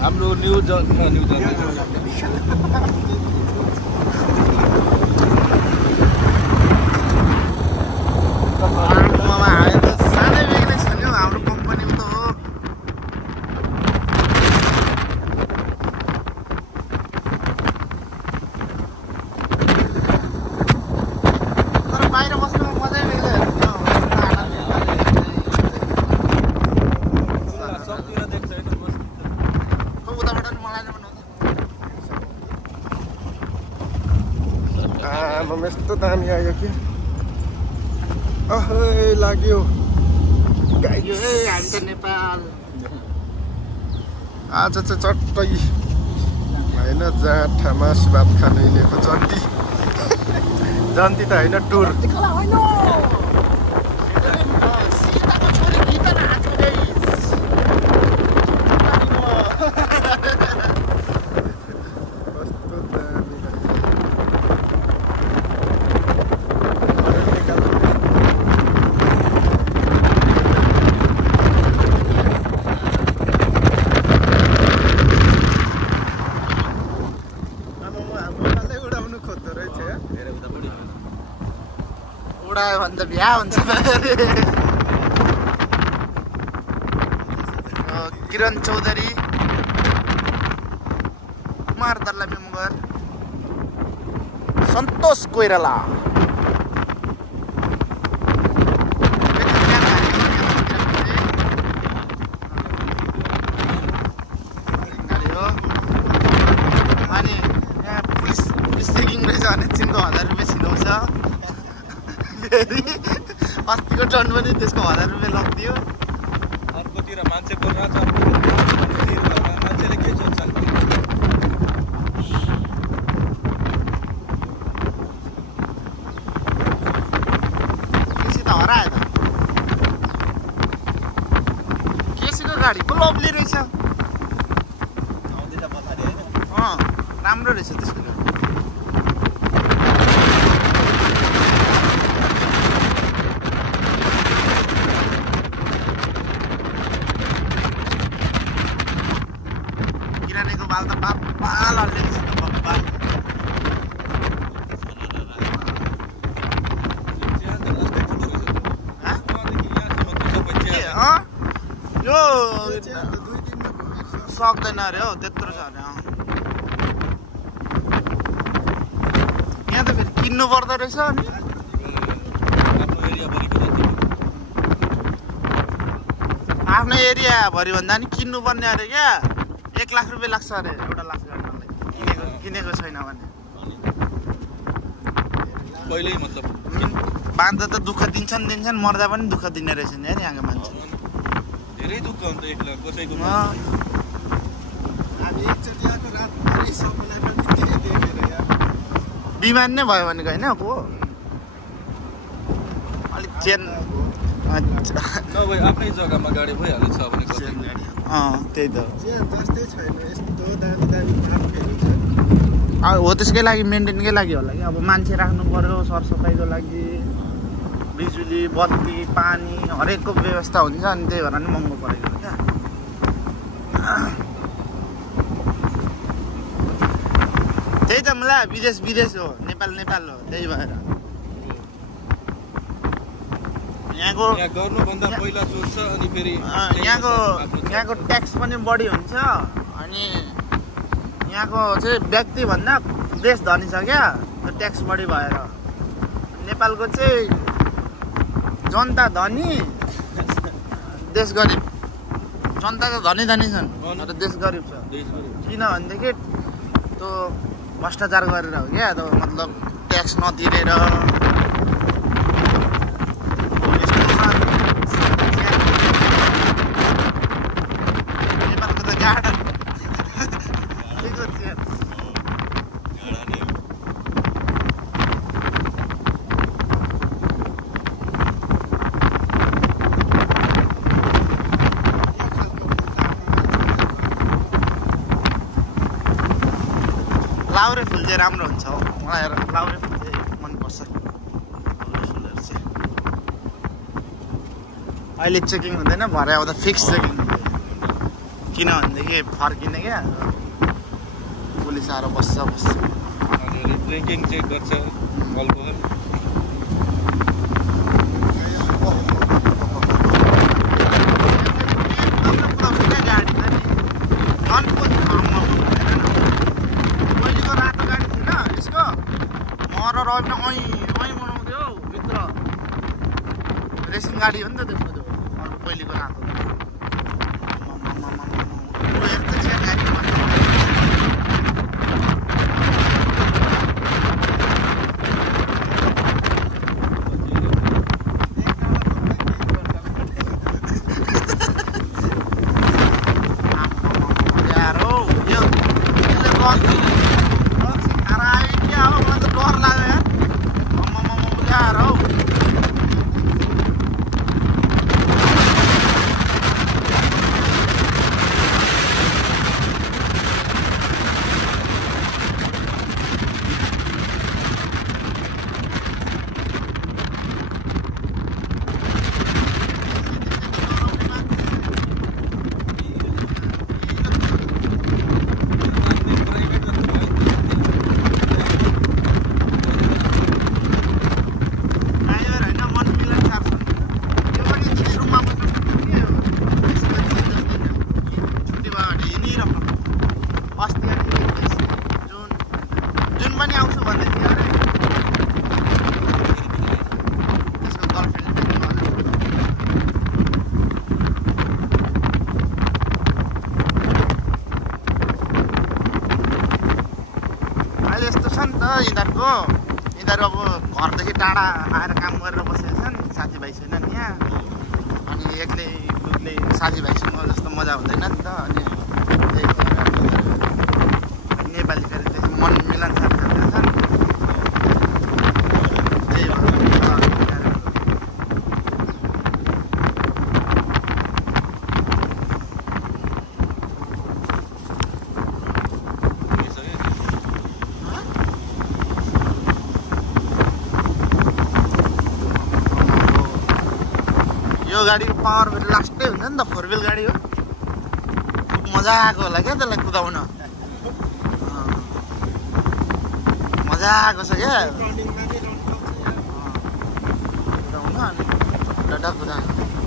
हाम्रो न्यू यस्तो दामी आयो कि अहै लाग्यो गाइयो है हामी त नेपाल आज चाहिँ चट्टै होइन जाँठा मासु भात खानु हिँडेको जन्ती जन्ती त होइन टुर भन्दा बिहा हुन्छ किरण चौधरी कुमार दल्ला मेम्बर सन्तोष कोइराला अनि यहाँ पुलिस चेकिङ रहेछ भने चिनको 1000 रुपियाँ छिनाउँछ अस्तिको टन पनि त्यसको 1000 रुपियाँ लगिदियो अर्कोतिर मान्छे बोल्छ मान्छेले के सोच्छन् केसी त हरायो त केसीको गाडी को लभली रहेछ आउँदैछ पछाडि हैन राम्रो रहेछ त्यसको गाडी बाल त पाल हल्लेको छ त पप्पा यो सक्दैन अरे हौ त्यत्रो छ अरे यहाँ त फेरि किन्नु पर्दो रहेछ अनि आफ्नो एरिया भरि भन्दा नि किन्नु पर्ने अरे क्या 1 लाख रुपियाँ लाग्छ अरे एउटा लाख गर्नलाई किनेको छैन भने पहिल्यै मतलब बाँध्दा त दुःख दिन्छन् मर्दा पनि दुःख दिने रहेछ नि यहाँको मान्छे धेरै दुःख हुन्छ 1 लाख कसैको हामी एकचोटि आएको रातभरि सबैलाई पनि देखेर यार बिमार नै भयो भनेको होइन अब अलिक चेन नभए आफ्नै जग्गामा गाडी भइहाल्छ भने कतै त्यही त जस्तै छैन यस्तो दामी दामी पार्कहरू छ हो त्यसकै लागि मेन्टेनकै लागि होला कि अब मान्छे राख्नु पर्यो सरसफाइको लागि बिजुली बत्ती पानी हरेकको व्यवस्था हुन्छ अनि त्यही भएर नि महँगो परेको क्या त्यही त मलाई विदेश हो नेपाल हो त्यही भएर यहाँको गर्नुभन्दा पहिला सोच्छ अनि फेरि यहाँको ट्याक्स पनि बढी हुन्छ अनि यहाँको चाहिँ व्यक्ति भन्दा देश धनी छ क्या त्यो ट्याक्स बढी भएर नेपालको चाहिँ जनता धनी देश गरिब जनता त धनी छन् तर देश गरिब छ किनभनेदेखि त्यो भ्रष्टाचार गरेर हो क्या त्यो मतलब ट्याक्स नतिरेर नेपालको त गाडा लाउरे फुल चाहिँ राम्रो हुन्छ हो मलाई लाउरे फुल चाहिँ मनपर्छ फुलहरू चाहिँ अहिले चेकिङ हुँदैन भरे आउँदा फिक्स चेकिङ हुन्छ किनभनेदेखि फर्किने क्या पुलिस आएर बस्छ अलिअलि ड्रिङ्किङ चेक गर्छ अल्कोहल पहिलेको रातो गाडी थिएन यसको म र रवि बनाउँथ्यो भित्र रेसिङ गाडी हो नि त त्यसको त्यो पहिलेको रातो यिनीहरू अब घरदेखि टाढा आएर काम गरेर बसेका छन् साथीभाइ छैनन् यहाँ अनि एक्लै साथीभाइसँग जस्तो मजा हुँदैन नि त अनि नेपाली फेरि त्यसमा मन मिलनसार खालका छन् त्यही यो गाडीको पावर लास्टै हुन्छ नि त 4 व्हिल गाडी हो मजा आएको होला क्या त्यसलाई कुदाउन मजा आएको छ क्या कुदाउन अनि डड्डा कुदाएको